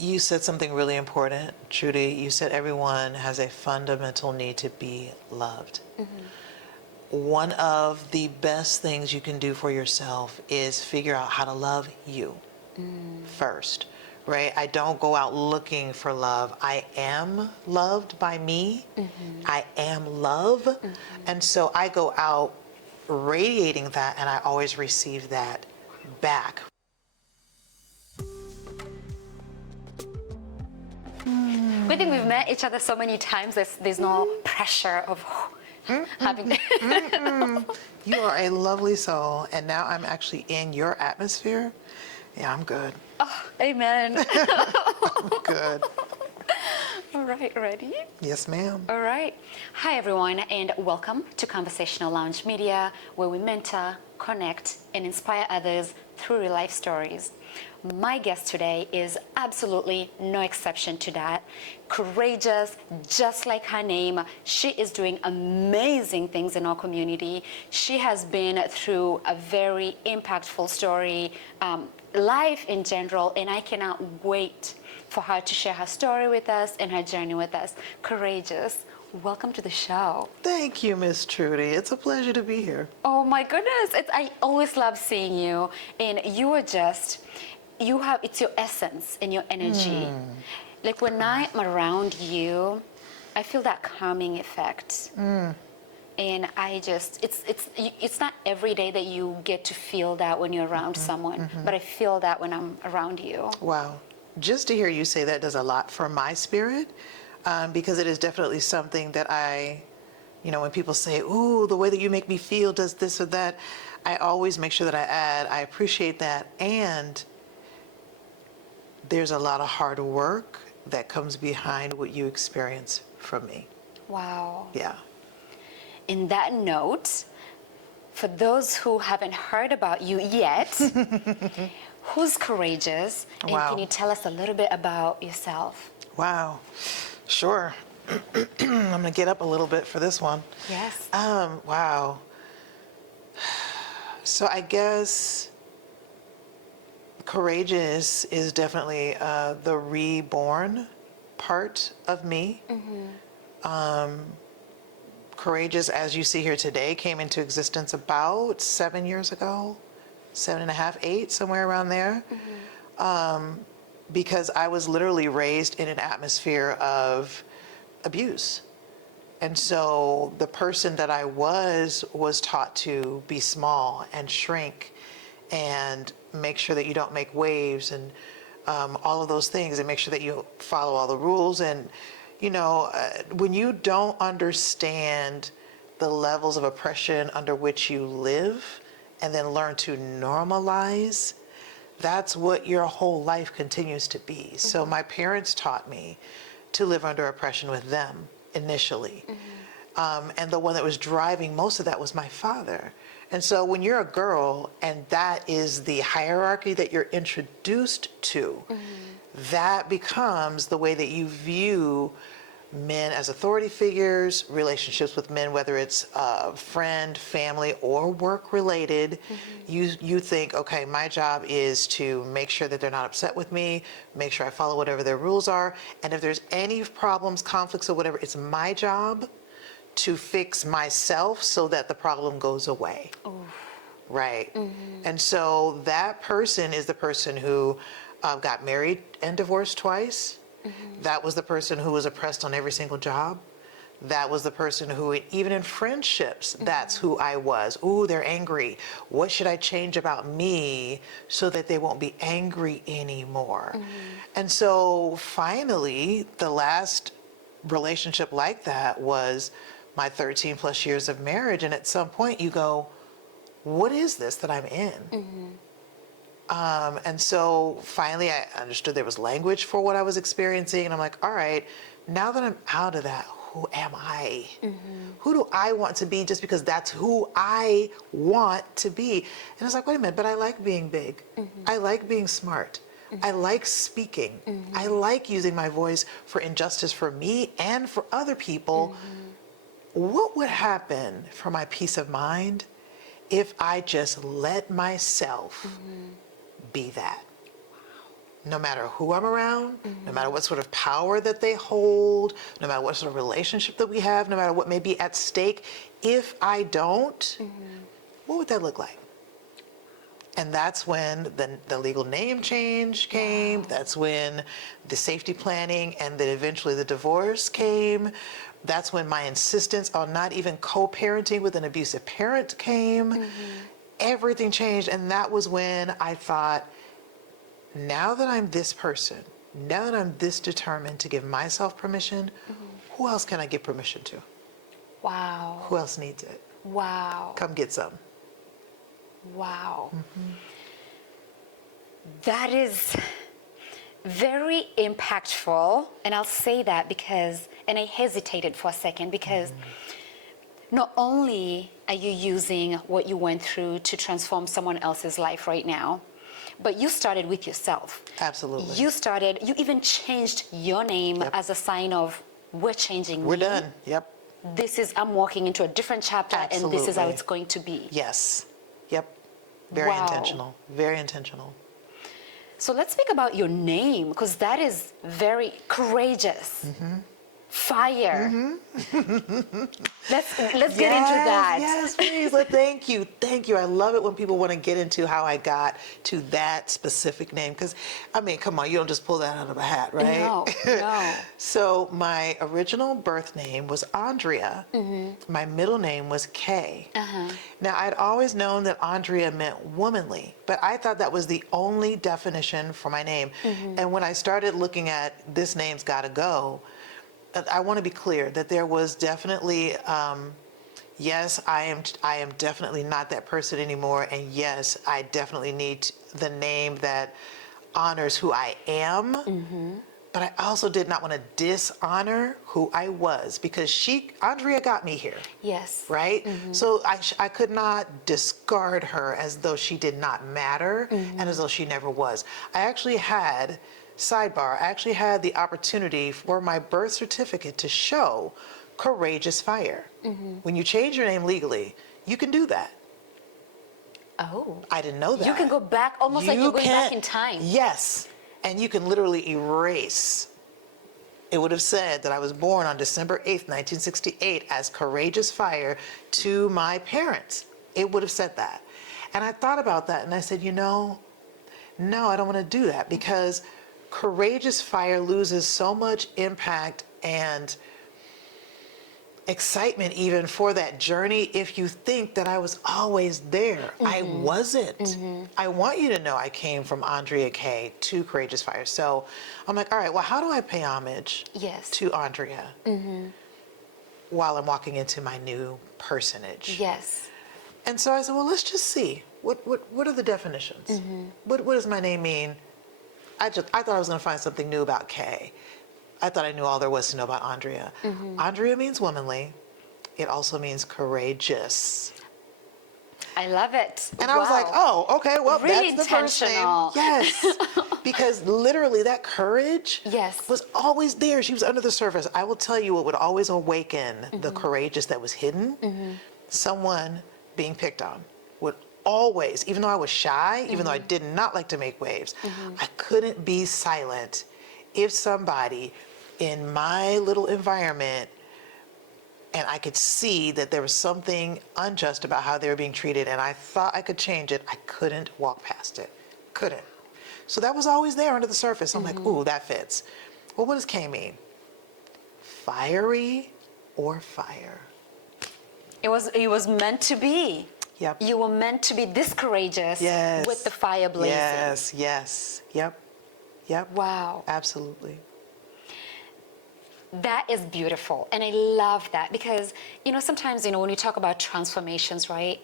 You said something really important, Trudy. You said everyone has a fundamental need to be loved. One of the best things you can do for yourself is figure out how to love you first, right? I don't go out looking for love. I am loved by me. I am love. And so I go out radiating that, and I always receive that back. Good thing we've met each other so many times. There's no pressure of having. You are a lovely soul, and now I'm actually in your atmosphere. Yeah, I'm good. Oh, amen. I'm good. All right, ready? Yes, ma'am. All right. Hi, everyone, and welcome to Conversational Lounge Media, where we mentor, connect, and inspire others through real life stories. My guest today is absolutely no exception to that. Courageous, just like her name. She is doing amazing things in our community. She has been through a very impactful story, life in general, and I cannot wait for her to share her story with us and her journey with us. Courageous, welcome to the show. Thank you, Miss Trudy. It's a pleasure to be here. Oh my goodness, I always love seeing you, and you are just, it's your essence and your energy. Like when I'm around you, I feel that calming effect. And I just, it's not every day that you get to feel that when you're around someone, but I feel that when I'm around you. Wow. Just to hear you say that does a lot for my spirit, because it is definitely something that when people say, ooh, the way that you make me feel does this or that, I always make sure that I add, I appreciate that, and there's a lot of hard work that comes behind what you experience from me. Wow. Yeah. In that note, for those who haven't heard about you yet, who's Courageous? And Wow. can you tell us a little bit about yourself? Wow. Sure. I'm going to get up a little bit for this one. Yes. Wow. So I guess Courageous is definitely the reborn part of me. Courageous, as you see here today, came into existence about 7 years ago, 7.5, 8, somewhere around there. Because I was literally raised in an atmosphere of abuse. And so the person that I was taught to be small and shrink and make sure that you don't make waves and all of those things, and make sure that you follow all the rules. And when you don't understand the levels of oppression under which you live and then learn to normalize, that's what your whole life continues to be. So my parents taught me to live under oppression with them initially. And the one that was driving most of that was my father. And so when you're a girl and that is the hierarchy that you're introduced to, that becomes the way that you view men as authority figures, relationships with men, whether it's friend, family, or work related. You think, okay, my job is to make sure that they're not upset with me, make sure I follow whatever their rules are, and if there's any problems, conflicts, or whatever, it's my job to fix myself so that the problem goes away. Right. And so that person is the person who got married and divorced twice. That was the person who was oppressed on every single job. That was the person who, even in friendships, that's who I was. Ooh, they're angry. What should I change about me so that they won't be angry anymore? And so finally, the last relationship like that was my 13 plus years of marriage. And at some point you go, what is this that I'm in? And so finally I understood there was language for what I was experiencing. And I'm like, all right, now that I'm out of that, who am I? Who do I want to be just because that's who I want to be? And I was like, wait a minute, but I like being big. I like being smart. I like speaking. I like using my voice for injustice for me and for other people. What would happen for my peace of mind if I just let myself be that? no matter who I'm around, no matter what sort of power that they hold, no matter what sort of relationship that we have, no matter what may be at stake, if I don't, what would that look like? And that's when the legal name change came. Wow. That's when the safety planning and then eventually the divorce came. That's when my insistence on not even co-parenting with an abusive parent came. Everything changed. And that was when I thought, now that I'm this person, now that I'm this determined to give myself permission, who else can I give permission to? Wow. Who else needs it? Wow. Come get some. Wow. That is very impactful. And I'll say that because, and I hesitated for a second because not only are you using what you went through to transform someone else's life right now, but you started with yourself. Absolutely. You even changed your name as a sign of, we're changing. We're done. Yep. I'm walking into a different chapter. Absolutely. And this is how it's going to be. Yes. Yep. Very intentional. Very intentional. So let's speak about your name, because that is very courageous. Fire. Let's get into that. Yes, please. Well, thank you. Thank you. I love it when people want to get into how I got to that specific name. Because, I mean, come on, you don't just pull that out of a hat, right? No, no. So my original birth name was Andrea. My middle name was Kay. Now, I'd always known that Andrea meant womanly, but I thought that was the only definition for my name. And when I started looking at this name's gotta go, I want to be clear that there was definitely, yes, I am definitely not that person anymore, and yes, I definitely need the name that honors who I am. But I also did not want to dishonor who I was, because Andrea got me here. Yes. Right? So I could not discard her as though she did not matter and as though she never was. I actually had Sidebar, I actually had the opportunity for my birth certificate to show Courageous Fire. When you change your name legally, you can do that. Oh. I didn't know that. You can go back, almost like you're going back in time. Yes. And you can literally erase. It would have said that I was born on December 8th, 1968 as Courageous Fire to my parents. It would have said that. And I thought about that and I said, no, I don't want to do that, because Courageous Fire loses so much impact and excitement even for that journey if you think that I was always there. I wasn't. I want you to know I came from Andrea Kay to Courageous Fire. So I'm like, all right, well, how do I pay homage to Andrea while I'm walking into my new personage? Yes. And so I said, well, let's just see. What are the definitions? What does my name mean? I thought I was going to find something new about Kay. I thought I knew all there was to know about Andrea. Andrea means womanly. It also means courageous. I love it. And I was like, oh, okay, well, really that's the first name. Yes. Because literally that courage was always there. She was under the surface. I will tell you what would always awaken the courageous that was hidden. Someone being picked on would always, even though I was shy, even though I did not like to make waves, I couldn't be silent if somebody in my little environment, and I could see that there was something unjust about how they were being treated, and I thought I could change it, I couldn't walk past it. Couldn't. So that was always there under the surface. I'm like, ooh, that fits. Well, what does K mean? Fiery or fire? It was meant to be. Yep. You were meant to be this courageous with the fire blazing. Yes. Yep. Wow. Absolutely. That is beautiful. And I love that because, sometimes, when you talk about transformations, right?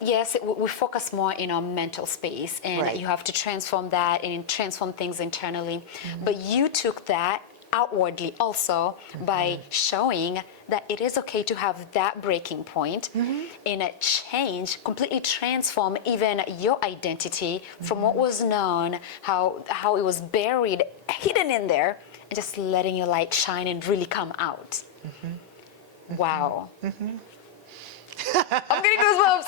Yes, we focus more in our mental space and you have to transform that and transform things internally. But you took that outwardly also by showing that it is okay to have that breaking point and a change, completely transform even your identity from what was known, how it was buried, hidden in there, and just letting your light shine and really come out. Wow. I'm getting goosebumps.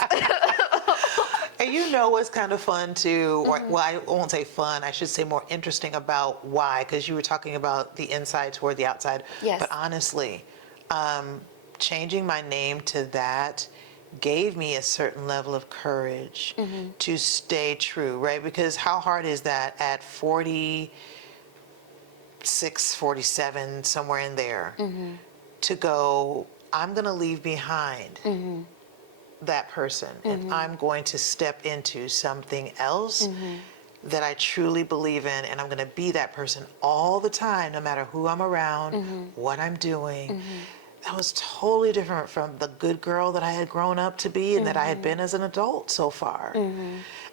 You know what's kind of fun too, or, well, I won't say fun, I should say more interesting about why, because you were talking about the inside toward the outside. Yes. But honestly, changing my name to that gave me a certain level of courage to stay true, right? Because how hard is that at 46, 47, somewhere in there, to go, I'm going to leave behind that person and I'm going to step into something else that I truly believe in, and I'm going to be that person all the time, no matter who I'm around, what I'm doing. That was totally different from the good girl that I had grown up to be and that I had been as an adult so far.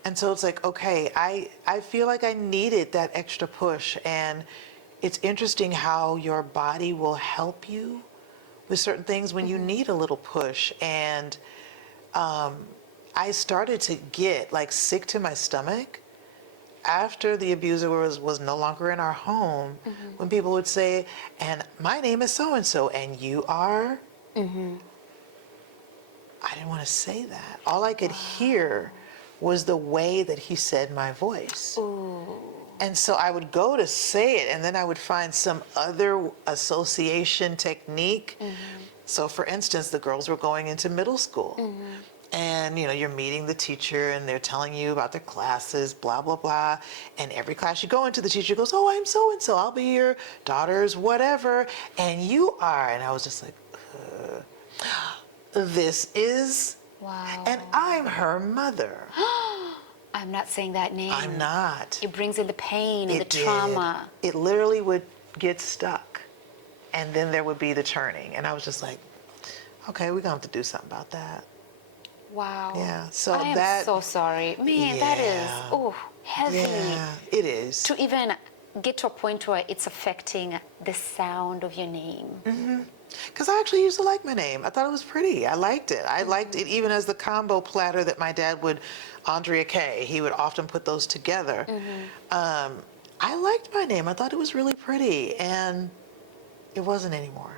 And so it's like, okay, I feel like I needed that extra push. And it's interesting how your body will help you with certain things when you need a little push. And I started to get like sick to my stomach after the abuser was no longer in our home, when people would say, and my name is so-and-so, and you are? I didn't want to say that. All I could hear was the way that he said my voice. And so I would go to say it, and then I would find some other association technique. So for instance, the girls were going into middle school. And, you know, you're meeting the teacher and they're telling you about their classes, blah, blah, blah. And every class you go into, the teacher goes, oh, I'm so-and-so. I'll be your daughter's whatever. And you are. And I was just like, this is, Wow. and I'm her mother. I'm not saying that name. I'm not. It brings in the pain and the It did. trauma. It literally would get stuck. And then there would be the turning. And I was just like, okay, we're going to have to do something about that. Wow. Yeah, so I am that- so sorry. Man, that is, Yeah. heavy. Yeah, it is. To even get to a point where it's affecting the sound of your name. Because I actually used to like my name. I thought it was pretty. I liked it. I liked it even as the combo platter that my dad would, Andrea K., he would often put those together. I liked my name. I thought it was really pretty. And it wasn't anymore.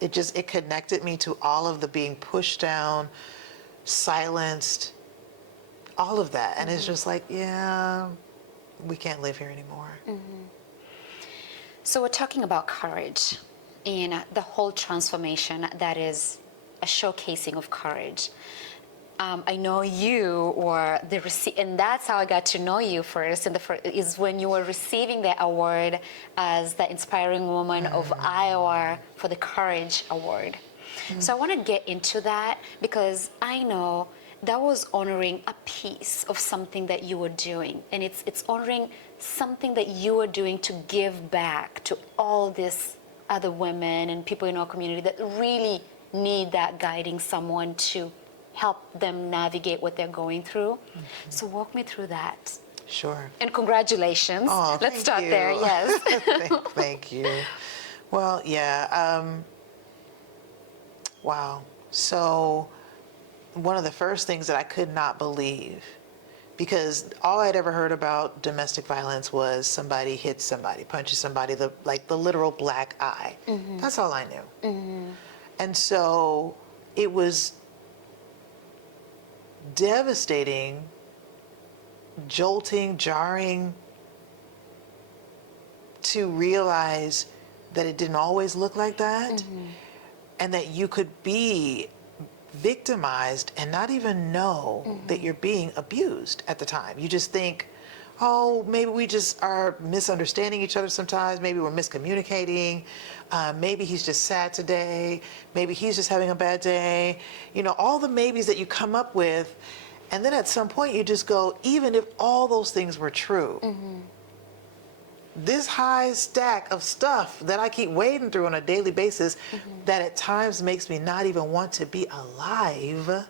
It connected me to all of the being pushed down, silenced, all of that. And it's just like, yeah, we can't live here anymore. So we're talking about courage and the whole transformation that is a showcasing of courage. I know you were and that's how I got to know you first. And is when you were receiving the award as the Inspiring Woman of Iowa for the Courage Award. So I want to get into that because I know that was honoring a piece of something that you were doing, and it's honoring something that you were doing to give back to all these other women and people in our community that really need that guiding someone to help them navigate what they're going through. So walk me through that. Sure. And congratulations. Oh, Let's thank start you. there, yes. Thank you. Well, yeah. Wow. So one of the first things that I could not believe, because all I'd ever heard about domestic violence was somebody hits somebody, punches somebody, the literal black eye. That's all I knew. And so it was devastating, jolting, jarring to realize that it didn't always look like that, and that you could be victimized and not even know that you're being abused at the time. You just think, oh, maybe we just are misunderstanding each other sometimes. Maybe we're miscommunicating. Maybe he's just sad today. Maybe he's just having a bad day. You know, all the maybes that you come up with. And then at some point you just go, even if all those things were true, this high stack of stuff that I keep wading through on a daily basis that at times makes me not even want to be alive.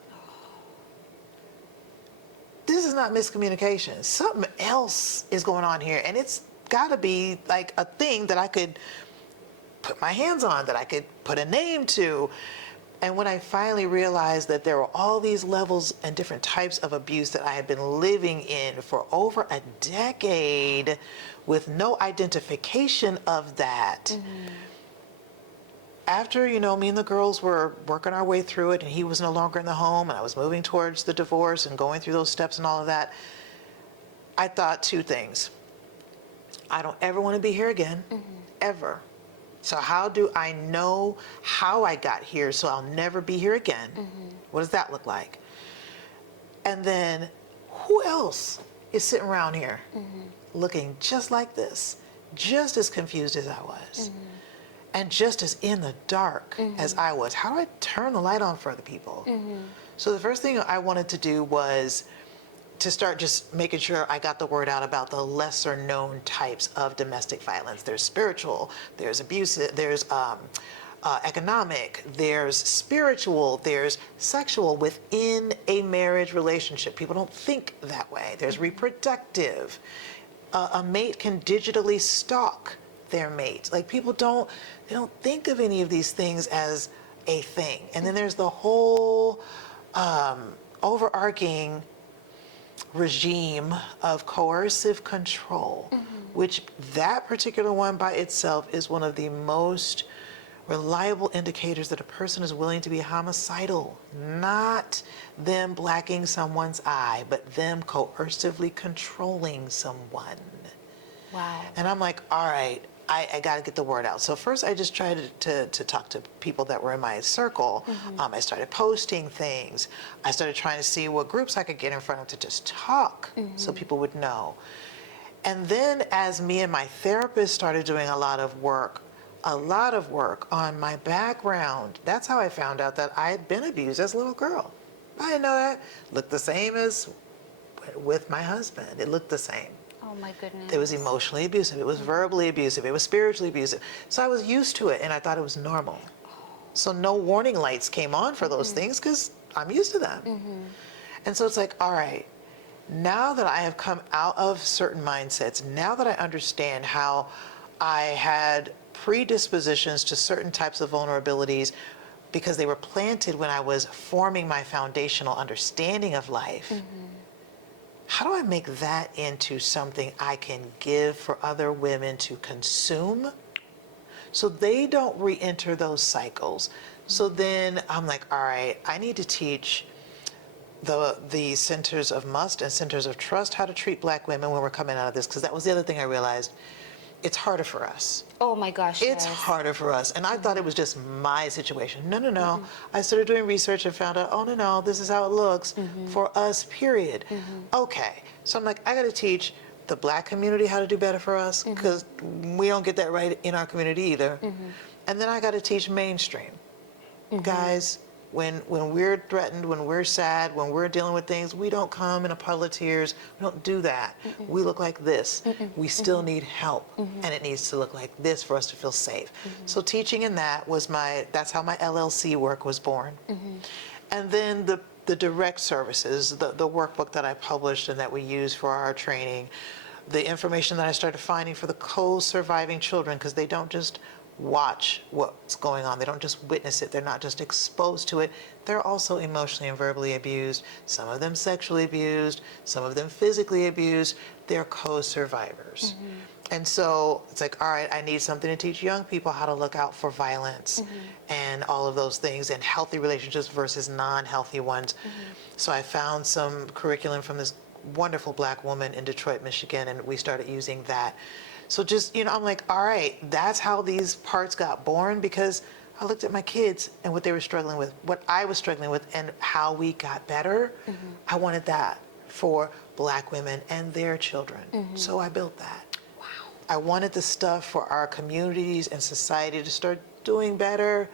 This is not miscommunication. Something else is going on here, and it's got to be like a thing that I could put my hands on, that I could put a name to. And when I finally realized that there were all these levels and different types of abuse that I had been living in for over a decade with no identification of that, after, me and the girls were working our way through it and he was no longer in the home and I was moving towards the divorce and going through those steps and all of that, I thought two things. I don't ever want to be here again, ever. So how do I know how I got here so I'll never be here again? What does that look like? And then who else is sitting around here looking just like this, just as confused as I was, and just as in the dark as I was? How do I turn the light on for other people? So the first thing I wanted to do was to start just making sure I got the word out about the lesser known types of domestic violence. There's spiritual, there's abusive, there's economic, there's spiritual, there's sexual within a marriage relationship. People don't think that way. There's reproductive. A mate can digitally stalk their mate. Like they don't think of any of these things as a thing. And then there's the whole overarching regime of coercive control, which that particular one by itself is one of the most reliable indicators that a person is willing to be homicidal. Not them blacking someone's eye, but them coercively controlling someone. Wow. And I'm like, all right, I got to get the word out. So first I just tried to talk to people that were in my circle. I started posting things. I started trying to see what groups I could get in front of to just talk so people would know. And then as me and my therapist started doing a lot of work on my background, that's how I found out that I had been abused as a little girl. I didn't know that. Looked the same as with my husband. It looked the same. Oh my goodness. It was emotionally abusive. It was verbally abusive. It was spiritually abusive. So I was used to it and I thought it was normal. So no warning lights came on for those things because I'm used to them. And so it's like, all right, now that I have come out of certain mindsets, now that I understand how I had predispositions to certain types of vulnerabilities because they were planted when I was forming my foundational understanding of life, how do I make that into something I can give for other women to consume so they don't re-enter those cycles? So then I'm like, all right, I need to teach the centers of must and centers of trust how to treat Black women when we're coming out of this, because that was the other thing I realized. It's harder for us. Oh my gosh, It's yes. harder for us. And I thought it was just my situation. No. I started doing research and found out, oh, no, this is how it looks for us, period. Okay. So I'm like, I got to teach the Black community how to do better for us because we don't get that right in our community either. And then I got to teach mainstream. Guys, when we're threatened, when we're sad, when we're dealing with things, we don't come in a puddle of tears. We don't do that. We look like this. We still need help, and it needs to look like this for us to feel safe. So teaching in that was that's how my LLC work was born. And then the direct services, the workbook that I published and that we use for our training, the information that I started finding for the co-surviving children, because they don't just watch what's going on. They don't just witness it. They're not just exposed to it. They're also emotionally and verbally abused. Some of them sexually abused. Some of them physically abused. They're co-survivors. And so it's like, all right, I need something to teach young people how to look out for violence and all of those things and healthy relationships versus non-healthy ones. So I found some curriculum from this wonderful Black woman in Detroit, Michigan, and we started using that. So just, I'm like, all right, that's how these parts got born, because I looked at my kids and what they were struggling with, what I was struggling with, and how we got better. I wanted that for Black women and their children. So I built that. Wow. I wanted the stuff for our communities and society to start doing better.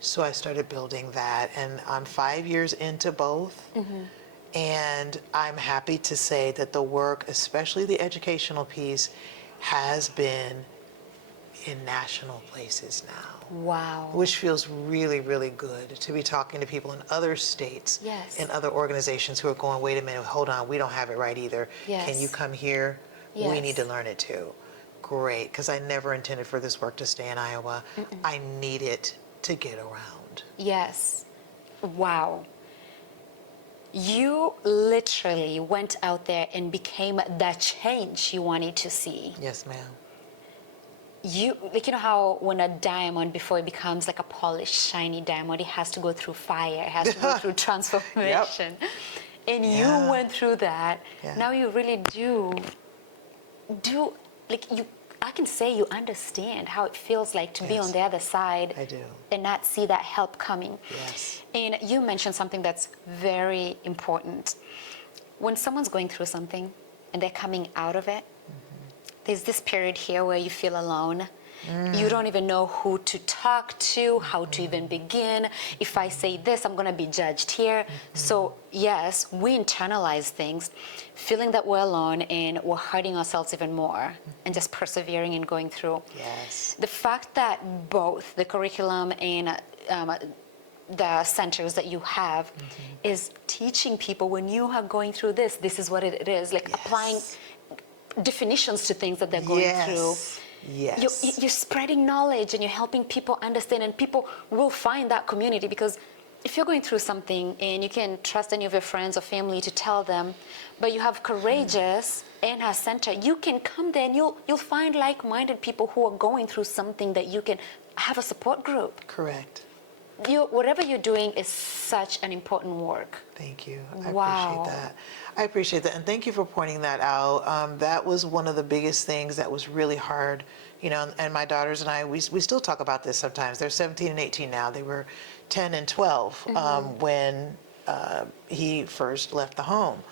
So I started building that. And I'm 5 years into both. And I'm happy to say that the work, especially the educational piece, has been in national places now. Wow. Which feels really, really good to be talking to people in other states, Yes. and other organizations who are going, wait a minute, hold on, we don't have it right either. Yes. Can you come here? We Yes. need to learn it too. Great, because I never intended for this work to stay in Iowa. I need it to get around. Yes. Wow. You literally went out there and became that change you wanted to see. Yes, ma'am. you know how when a diamond, before it becomes like a polished shiny diamond, it has to go through fire, it has to go through transformation. And you Yeah. went through that. Yeah. Now you really do like you, I can say you understand how it feels like to be Yes. on the other side. I do. And not see that help coming. Yes. And you mentioned something that's very important. When someone's going through something and they're coming out of it, there's this period here where you feel alone. You don't even know who to talk to, how to even begin. If I say this, I'm going to be judged here. So, yes, we internalize things, feeling that we're alone and we're hurting ourselves even more and just persevering and going through. Yes. The fact that both the curriculum and the centers that you have is teaching people when you are going through this, this is what it is, like applying definitions to things that they're going through. Yes. You're spreading knowledge and you're helping people understand, and people will find that community, because if you're going through something and you can trust any of your friends or family to tell them, but you have Courageous and her center, you can come there and you'll find like-minded people who are going through something that you can have a support group. Correct. Whatever you're doing is such an important work. Thank you. I Wow. appreciate that. I appreciate that. And thank you for pointing that out. That was one of the biggest things that was really hard, you know, and my daughters and I, we still talk about this sometimes. They're 17 and 18 now. They were 10 and 12 when he first left the home.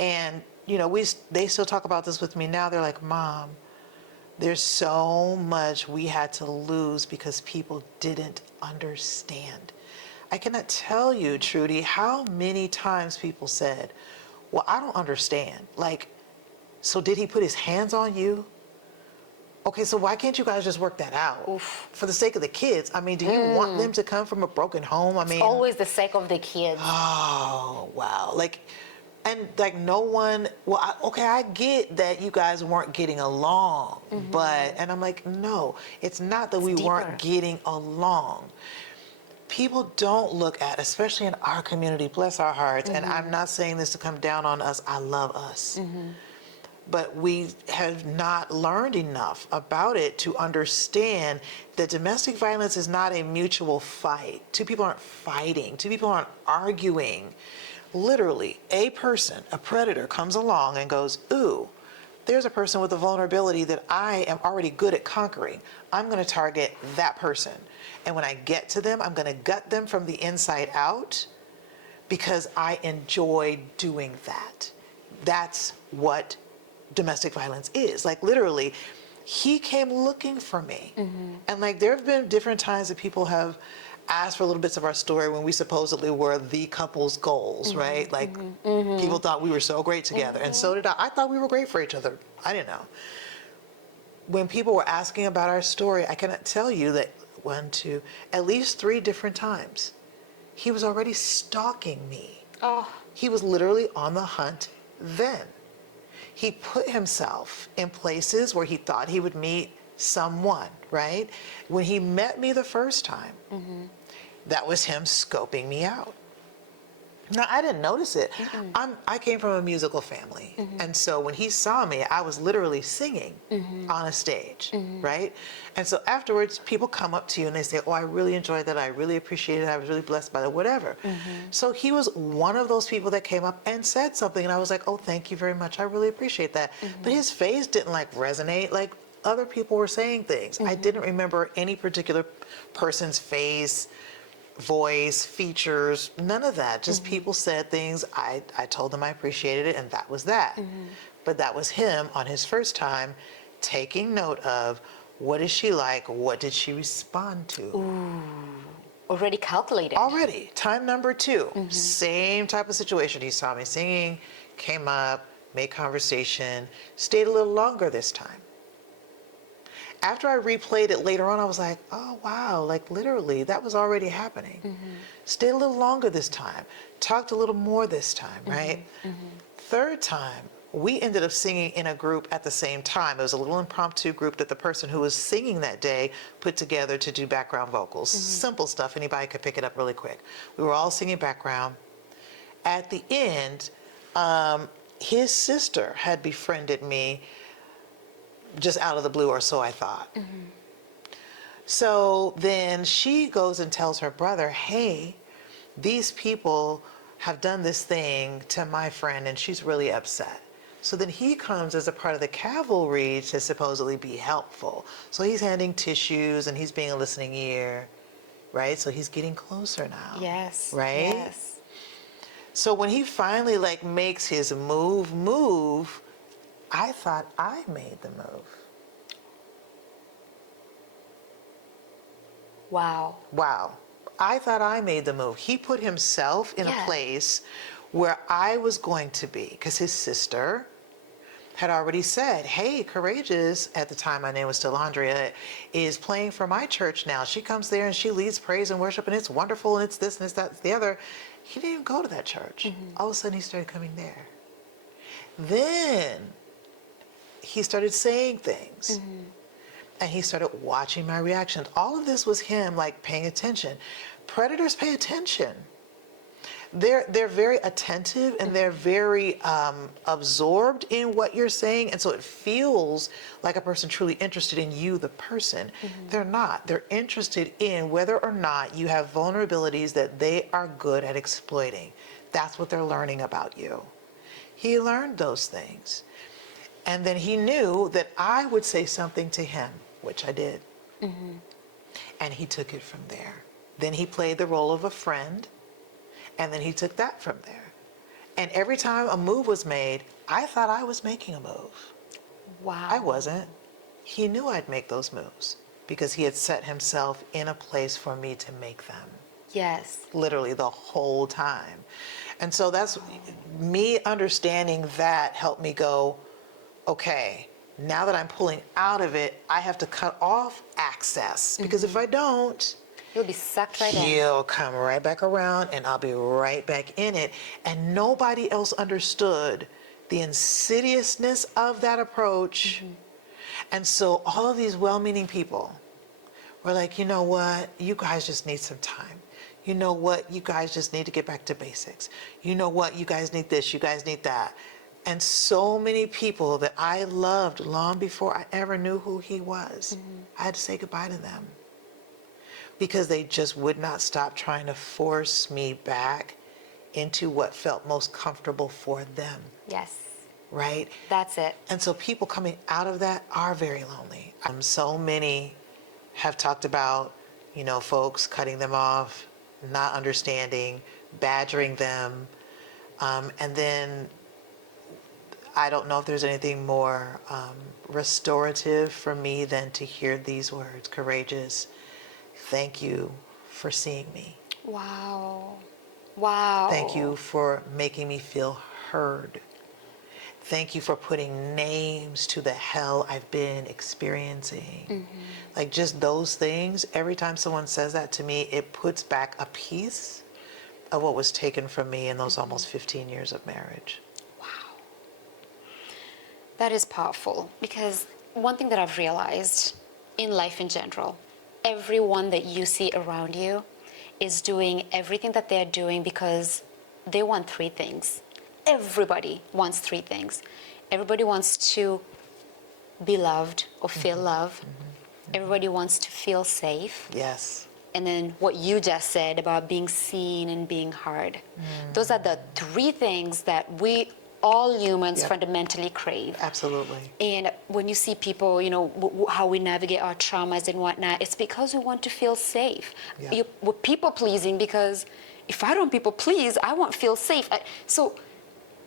And, you know, they still talk about this with me now. They're like, Mom, there's so much we had to lose because people didn't understand. I cannot tell you, Trudy, how many times people said, well, I don't understand. Like, so did he put his hands on you? Okay, so why can't you guys just work that out? Oof. For the sake of the kids. I mean, do you want them to come from a broken home? I mean, Always the sake of the kids. oh, wow. Like, and like no one, well, I get that you guys weren't getting along, but, and I'm like, no, it's not that we weren't getting along. People don't look at, especially in our community, bless our hearts, and I'm not saying this to come down on us, I love us. But we have not learned enough about it to understand that domestic violence is not a mutual fight. Two people aren't fighting. Two people aren't arguing. Literally, a person, a predator, comes along and goes, ooh, there's a person with a vulnerability that I am already good at conquering. I'm going to target that person. And when I get to them, I'm going to gut them from the inside out because I enjoy doing that. That's what domestic violence is. Like, literally, he came looking for me. And like, there have been different times that people have asked for little bits of our story when we supposedly were the couple's goals, right? Like, people thought we were so great together, and so did I. I thought we were great for each other. I didn't know. When people were asking about our story, I cannot tell you that at least 3 different times, he was already stalking me. Oh. He was literally on the hunt then. He put himself in places where he thought he would meet someone, right? When he met me the first time, that was him scoping me out. Now, I didn't notice it. I came from a musical family. And so when he saw me, I was literally singing on a stage, right? And so afterwards, people come up to you and they say, oh, I really enjoyed that. I really appreciated it. I was really blessed by that, whatever. So he was one of those people that came up and said something. And I was like, oh, thank you very much. I really appreciate that. But his face didn't like resonate. Like, other people were saying things. I didn't remember any particular person's face, voice, features, none of that. Just people said things. I told them I appreciated it, and that was that. But that was him on his first time taking note of, what is she like? What did she respond to? Ooh. Already calculated. Already. Time number 2. Same type of situation. He saw me singing, came up, made conversation, stayed a little longer this time. After I replayed it later on, I was like, oh, wow, like literally, that was already happening. Stayed a little longer this time. Talked a little more this time, right? Third time, we ended up singing in a group at the same time. It was a little impromptu group that the person who was singing that day put together to do background vocals. Simple stuff, anybody could pick it up really quick. We were all singing background. At the end, his sister had befriended me just out of the blue, or so I thought. So then she goes and tells her brother, hey, these people have done this thing to my friend and she's really upset. So then he comes as a part of the cavalry to supposedly be helpful. So he's handing tissues and he's being a listening ear, right? So he's getting closer now. Yes. Right? Yes. So when he finally like makes his move, I thought I made the move. Wow. Wow. I thought I made the move. He put himself in a place where I was going to be, because his sister had already said, hey, Courageous, at the time my name was still Andrea, is playing for my church now. She comes there and she leads praise and worship and it's wonderful and it's this and it's that, it's the other. He didn't even go to that church. All of a sudden he started coming there. Then he started saying things. And he started watching my reactions. All of this was him like paying attention. Predators pay attention. They're very attentive and they're very absorbed in what you're saying. And so it feels like a person truly interested in you, the person. They're not. They're interested in whether or not you have vulnerabilities that they are good at exploiting. That's what they're learning about you. He learned those things. And then he knew that I would say something to him, which I did. And he took it from there. Then he played the role of a friend, and then he took that from there. And every time a move was made, I thought I was making a move. Wow. I wasn't. He knew I'd make those moves because he had set himself in a place for me to make them. Yes. Literally the whole time. And so that's me understanding that helped me go, okay, now that I'm pulling out of it, I have to cut off access because if I don't, You'll be sucked right in. he'll come right back around and I'll be right back in it. And nobody else understood the insidiousness of that approach. And so all of these well-meaning people were like, you know what, you guys just need some time. You know what, you guys just need to get back to basics. You know what, you guys need this, you guys need that. And so many people that I loved long before I ever knew who he was, I had to say goodbye to them because they just would not stop trying to force me back into what felt most comfortable for them, Yes. right? That's it. And so people coming out of that are very lonely. So many have talked about, you know, folks cutting them off, not understanding, badgering them, and then I don't know if there's anything more restorative for me than to hear these words, Courageous, thank you for seeing me. Wow. Wow. Thank you for making me feel heard. Thank you for putting names to the hell I've been experiencing. Like just those things, every time someone says that to me, it puts back a piece of what was taken from me in those almost 15 years of marriage. That is powerful because one thing that I've realized in life in general, everyone that you see around you is doing everything that they're doing because they want three things. Everybody wants three things. Everybody wants to be loved or feel love. Everybody wants to feel safe. Yes. And then what you just said about being seen and being heard. Those are the three things that we all humans fundamentally crave. Absolutely. And when you see people, you know, how we navigate our traumas and whatnot, it's because we want to feel safe. Yeah. We're people pleasing because if I don't people please, I won't feel safe. So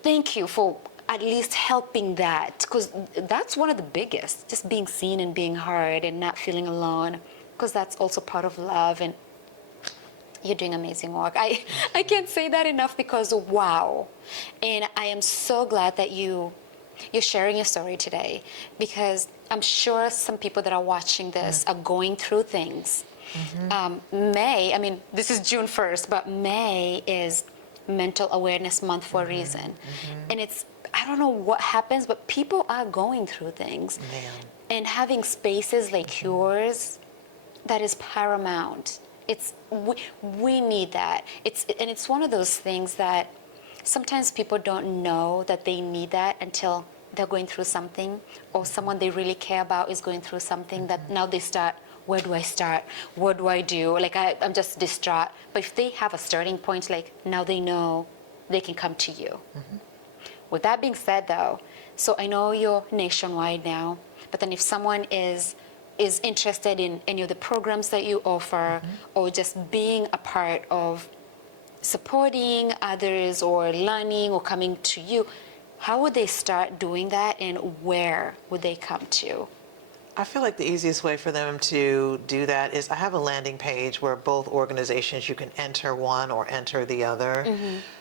thank you for at least helping that, because that's one of the biggest, just being seen and being heard and not feeling alone, because that's also part of love. And you're doing amazing work. I can't say that enough because wow. And I am so glad that you're sharing your story today, because I'm sure some people that are watching this are going through things. May, I mean, this is June 1st, but May is Mental Awareness Month for a reason. And it's, I don't know what happens, but people are going through things. Man. And having spaces like yours, that is paramount. It's we need that. It's one of those things that sometimes people don't know that they need that until they're going through something, or someone they really care about is going through something, that now they start, where do I start? What do I do? Like I'm just distraught. But if they have a starting point, like now they know they can come to you. With that being said, though, so I know you're nationwide now, but then if someone is interested in any of the programs that you offer, or just being a part of supporting others or learning or coming to you, how would they start doing that, and where would they come to? I feel like the easiest way for them to do that is I have a landing page where both organizations, you can enter one or enter the other.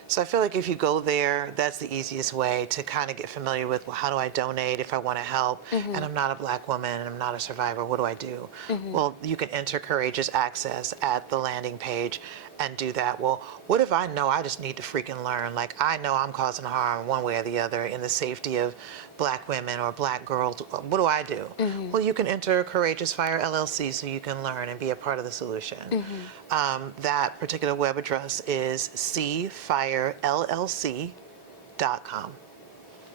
So I feel like if you go there, that's the easiest way to kind of get familiar with, well, how do I donate if I want to help? And I'm not a Black woman and I'm not a survivor. What do I do? Well, you can enter Courageous Access at the landing page and do that. Well, what if I know I just need to freaking learn? Like, I know I'm causing harm one way or the other in the safety of Black women or Black girls. What do I do? Well, you can enter Courageous Fire LLC so you can learn and be a part of the solution. That particular web address is cfirellc.com.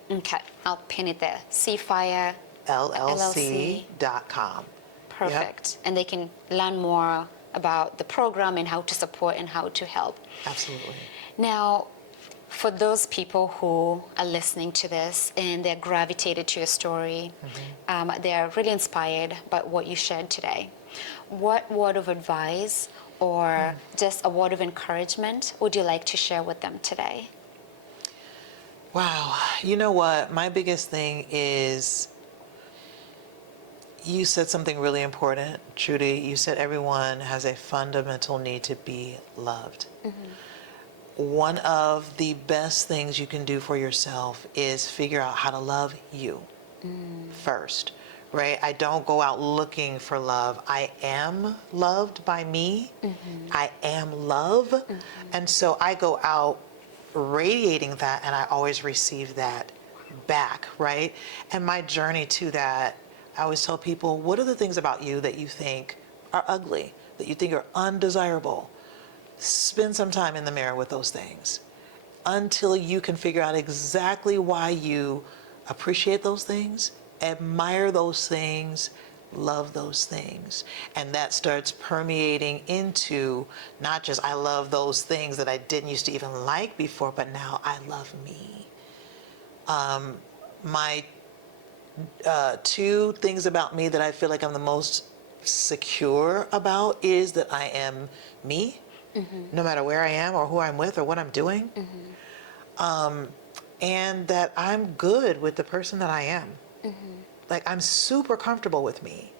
Okay, I'll pin it there. Cfire LLC.com. Perfect. And they can learn more about the program and how to support and how to help. Absolutely. Now, for those people who are listening to this and they're gravitated to your story, they're really inspired by what you shared today, what word of advice or just a word of encouragement would you like to share with them today? Wow. You know what? My biggest thing is, you said something really important, Trudy. You said everyone has a fundamental need to be loved. One of the best things you can do for yourself is figure out how to love you first, right? I don't go out looking for love. I am loved by me. I am love. And so I go out radiating that, and I always receive that back, right? And my journey to that, I always tell people, what are the things about you that you think are ugly, that you think are undesirable? Spend some time in the mirror with those things until you can figure out exactly why you appreciate those things, admire those things, love those things. And that starts permeating into not just I love those things that I didn't used to even like before, but now I love me. My two things about me that I feel like I'm the most secure about is that I am me, no matter where I am or who I'm with or what I'm doing. And that I'm good with the person that I am. Like, I'm super comfortable with me.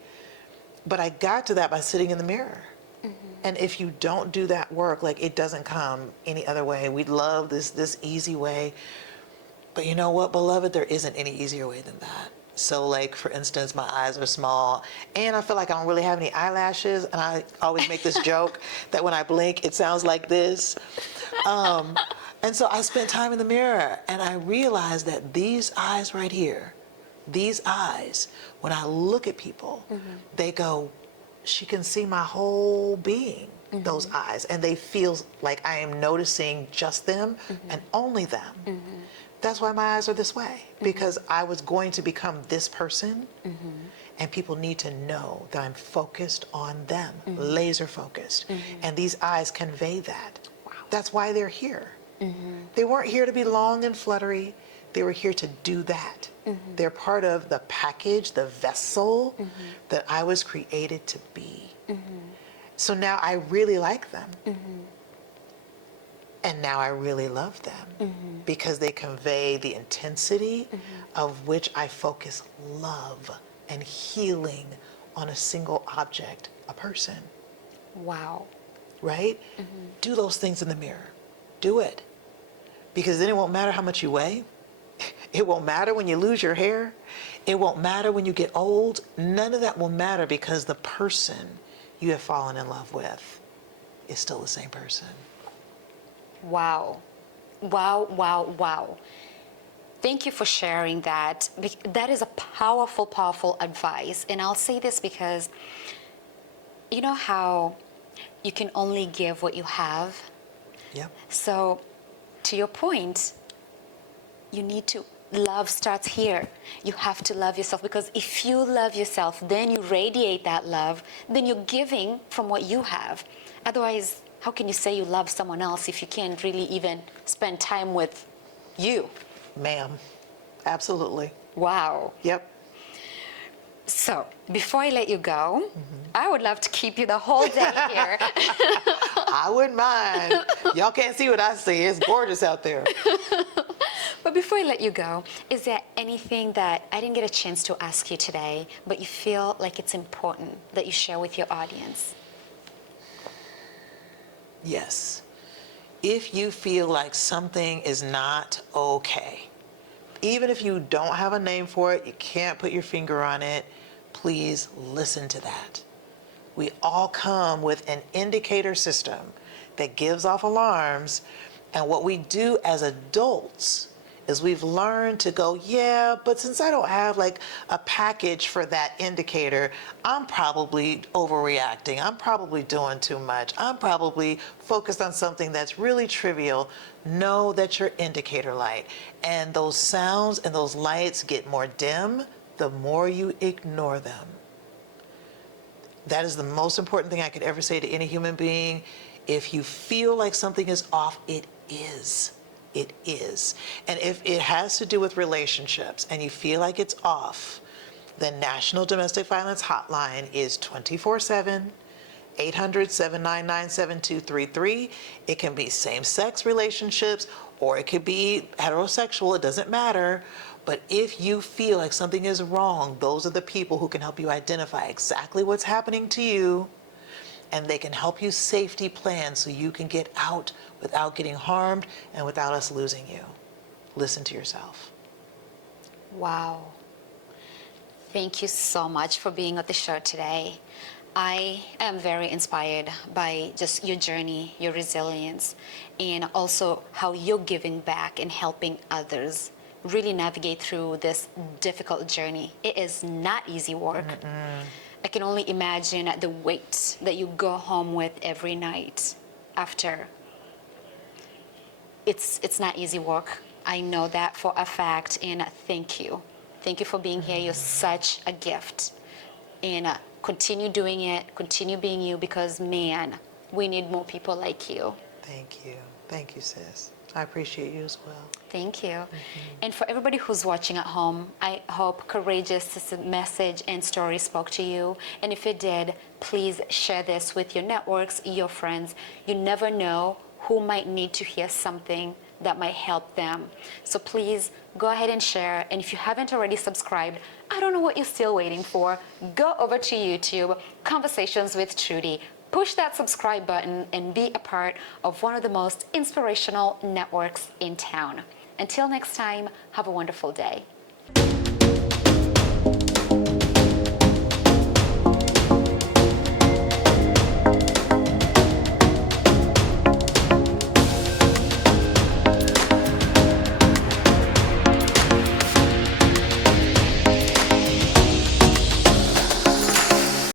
But I got to that by sitting in the mirror. And if you don't do that work, like, it doesn't come any other way. We love this easy way. But you know what, beloved? There isn't any easier way than that. So, like, for instance, my eyes are small, and I feel like I don't really have any eyelashes, and I always make this joke that when I blink, it sounds like this. And so I spent time in the mirror, and I realized that these eyes right here, these eyes, when I look at people, they go, she can see my whole being, those eyes, and they feel like I am noticing just them and only them. That's why my eyes are this way, because I was going to become this person, and people need to know that I'm focused on them, laser focused. And these eyes convey that. That's why they're here. They weren't here to be long and fluttery. They were here to do that. They're part of the package, the vessel that I was created to be. So now I really like them. And now I really love them because they convey the intensity of which I focus love and healing on a single object, a person. Wow. Right? Do those things in the mirror. Do it. Because then it won't matter how much you weigh. It won't matter when you lose your hair. It won't matter when you get old. None of that will matter because the person you have fallen in love with is still the same person. Wow. Wow, wow, wow. Thank you for sharing that. That is a powerful, powerful advice. And I'll say this because you know how you can only give what you have? Yep. So to your point, you need to love starts here. You have to love yourself, because if you love yourself, then you radiate that love, then you're giving from what you have. Otherwise, how can you say you love someone else if you can't really even spend time with you? Ma'am, absolutely. Wow. Yep. So, before I let you go, I would love to keep you the whole day here. I wouldn't mind. Y'all can't see what I see. It's gorgeous out there. But before I let you go, is there anything that I didn't get a chance to ask you today, but you feel like it's important that you share with your audience? Yes. If you feel like something is not okay, even if you don't have a name for it, you can't put your finger on it, please listen to that. We all come with an indicator system that gives off alarms, and what we do as adults is we've learned to go, yeah, but since I don't have like a package for that indicator, I'm probably overreacting. I'm probably doing too much. I'm probably focused on something that's really trivial. Know that your indicator light, and those sounds and those lights get more dim the more you ignore them. That is the most important thing I could ever say to any human being. If you feel like something is off, it is. It is. And if it has to do with relationships and you feel like it's off, the National Domestic Violence Hotline is 24/7, 800-799-7233. It can be same-sex relationships, or it could be heterosexual. It doesn't matter. But if you feel like something is wrong, those are the people who can help you identify exactly what's happening to you, and they can help you safety plan so you can get out without getting harmed and without us losing you. Listen to yourself. Wow. Thank you so much for being on the show today. I am very inspired by just your journey, your resilience, and also how you're giving back and helping others really navigate through this difficult journey. It is not easy work. I can only imagine the weight that you go home with every night after. It's not easy work. I know that for a fact, and thank you. Thank you for being here. You're such a gift. And continue doing it, continue being you, because man, we need more people like you. Thank you. Thank you, sis. I appreciate you as well. Thank you. And for everybody who's watching at home, I hope Courageous' message and story spoke to you. And if it did, please share this with your networks, your friends. You never know who might need to hear something that might help them. So please go ahead and share. And if you haven't already subscribed, I don't know what you're still waiting for. Go over to YouTube, Conversations with Trudy. Push that subscribe button and be a part of one of the most inspirational networks in town. Until next time, have a wonderful day.